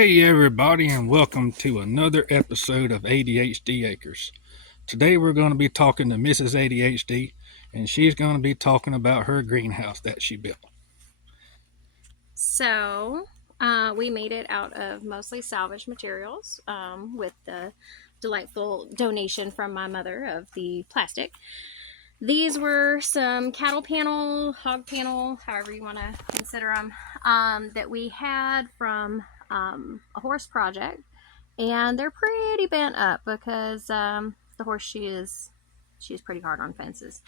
Hey everybody, and welcome to another episode of ADHD Acres. Today we're going to be talking to Mrs. ADHD, and she's going to be talking about her greenhouse that she built. So we made it out of mostly salvage materials with the delightful donation from my mother of the plastic. These were some cattle panel, hog panel, however you want to consider them, that we had from a horse project. And they're pretty bent up because the horse she's pretty hard on fences.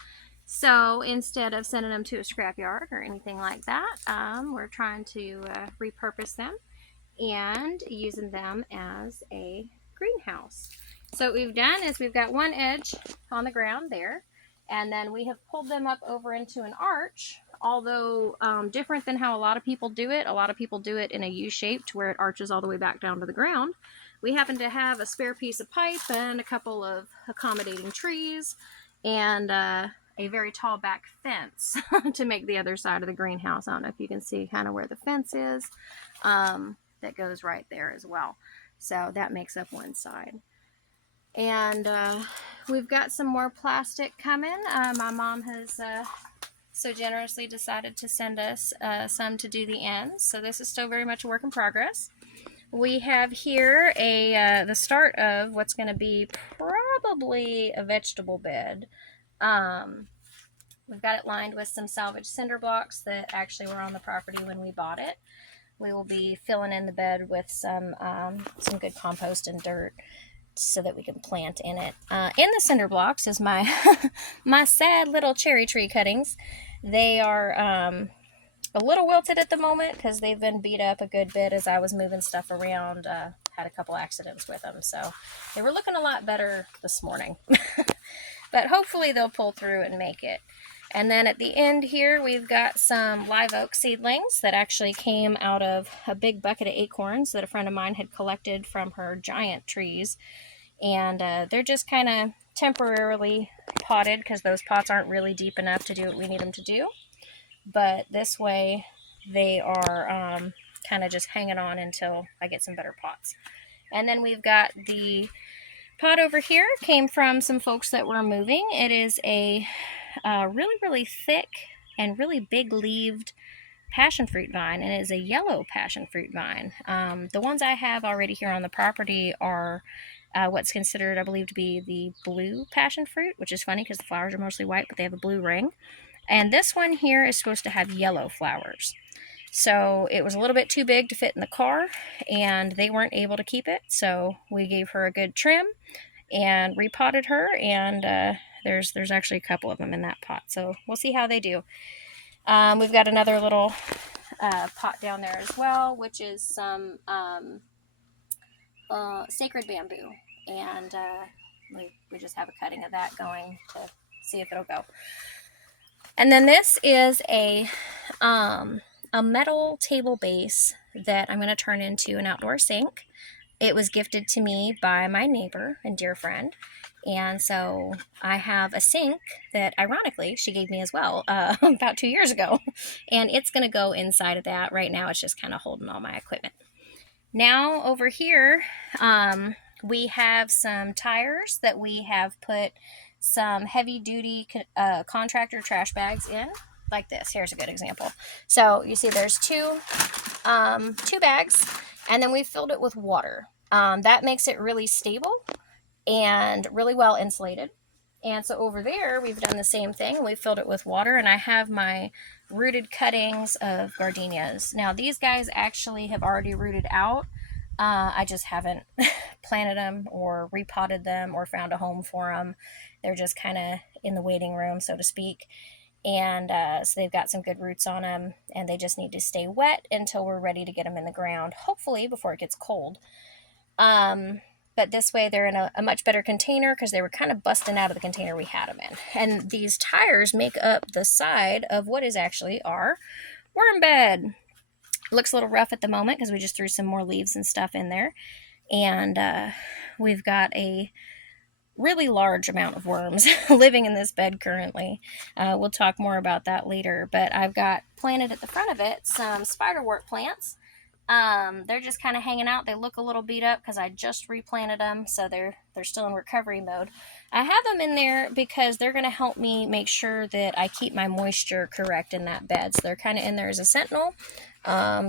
So instead of sending them to a scrapyard or anything like that, we're trying to repurpose them and using them as a greenhouse. So what we've done is we've got one edge on the ground there, and then we have pulled them up over into an arch. Although different than how a lot of people do it, a lot of people do it in a U shape to where it arches all the way back down to the ground. We happen to have a spare piece of pipe and a couple of accommodating trees and a very tall back fence to make the other side of the greenhouse. I don't know if you can see kind of where the fence is. That goes right there as well. So that makes up one side. And we've got some more plastic coming. My mom has so generously decided to send us some to do the ends. So this is still very much a work in progress. We have here the start of what's going to be probably a vegetable bed. We've got it lined with some salvage cinder blocks that actually were on the property when we bought it. We will be filling in the bed with some good compost and dirt so that we can plant in it. In the cinder blocks is my my sad little cherry tree cuttings. They are a little wilted at the moment because they've been beat up a good bit as I was moving stuff around. Had a couple accidents with them, so they were looking a lot better this morning. But hopefully they'll pull through and make it. And then at the end here, we've got some live oak seedlings that actually came out of a big bucket of acorns that a friend of mine had collected from her giant trees. And they're just kind of temporarily potted because those pots aren't really deep enough to do what we need them to do. But this way, they are kind of just hanging on until I get some better pots. And then we've got the pot over here, came from some folks that were moving. It is a really, really thick and really big leaved passion fruit vine, and it is a yellow passion fruit vine. The ones I have already here on the property are what's considered, I believe, to be the blue passion fruit, which is funny because the flowers are mostly white, but they have a blue ring. And this one here is supposed to have yellow flowers. So it was a little bit too big to fit in the car, and they weren't able to keep it. So we gave her a good trim and repotted her, and there's actually a couple of them in that pot. So we'll see how they do. We've got another little pot down there as well, which is some sacred bamboo, and we just have a cutting of that going to see if it'll go. And then this is a metal table base that I'm going to turn into an outdoor sink. It was gifted to me by my neighbor and dear friend. And so I have a sink that, ironically, she gave me as well about 2 years ago. And it's going to go inside of that. Right now, it's just kind of holding all my equipment. Now, over here, we have some tires that we have put some heavy-duty contractor trash bags in, like this. Here's a good example. So you see there's two bags, and then we filled it with water. That makes it really stable and really well insulated. And so over there, we've done the same thing. We filled it with water, and I have my rooted cuttings of gardenias. Now, these guys actually have already rooted out. I just haven't planted them or repotted them or found a home for them. They're just kind of in the waiting room, so to speak. And so they've got some good roots on them, and they just need to stay wet until we're ready to get them in the ground, hopefully before it gets cold. But this way they're in a much better container because they were kind of busting out of the container we had them in. And these tires make up the side of what is actually our worm bed. Looks a little rough at the moment because we just threw some more leaves and stuff in there. And we've got a really large amount of worms living in this bed currently. We'll talk more about that later. But I've got planted at the front of it some spiderwort plants They're just kind of hanging out. They look a little beat up because I just replanted them, so they're still in recovery mode. I have them in there because they're going to help me make sure that I keep my moisture correct in that bed. So they're kind of in there as a sentinel,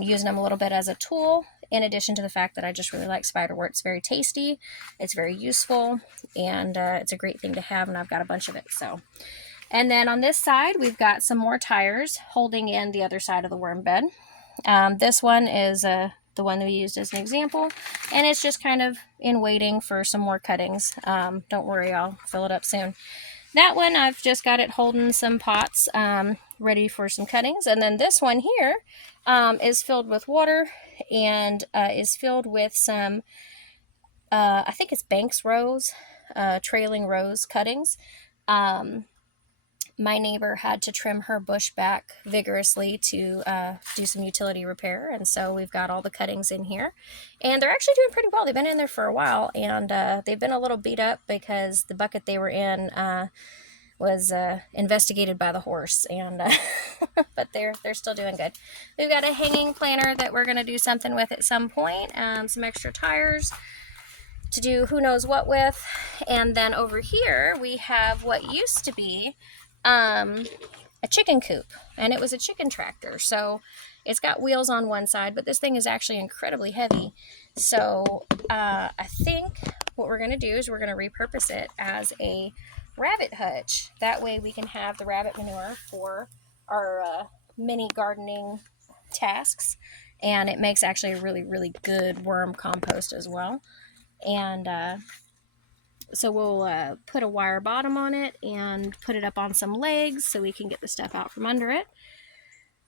using them a little bit as a tool. In addition to the fact that I just really like spiderwort, it's very tasty, it's very useful, and it's a great thing to have. And I've got a bunch of it. So, and then on this side, we've got some more tires holding in the other side of the worm bed. This one is the one that we used as an example, and it's just kind of in waiting for some more cuttings. Don't worry, I'll fill it up soon. That one, I've just got it holding some pots ready for some cuttings. And then this one here is filled with water and is filled with some, I think it's Banks rose, trailing rose cuttings. My neighbor had to trim her bush back vigorously to do some utility repair, and so we've got all the cuttings in here, and they're actually doing pretty well. They've been in there for a while, and they've been a little beat up because the bucket they were in was investigated by the horse, and but they're still doing good. We've got a hanging planter that we're going to do something with at some point, some extra tires to do who knows what with, and then over here we have what used to be a chicken coop, and it was a chicken tractor. So it's got wheels on one side, but this thing is actually incredibly heavy. So I think what we're going to do is we're going to repurpose it as a rabbit hutch. That way we can have the rabbit manure for our mini gardening tasks, and it makes actually a really, really good worm compost as well. And so we'll put a wire bottom on it and put it up on some legs so we can get the stuff out from under it.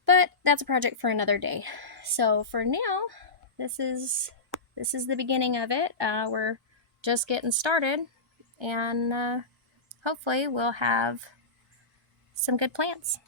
But that's a project for another day. So for now, this is the beginning of it. We're just getting started, and hopefully we'll have some good plants.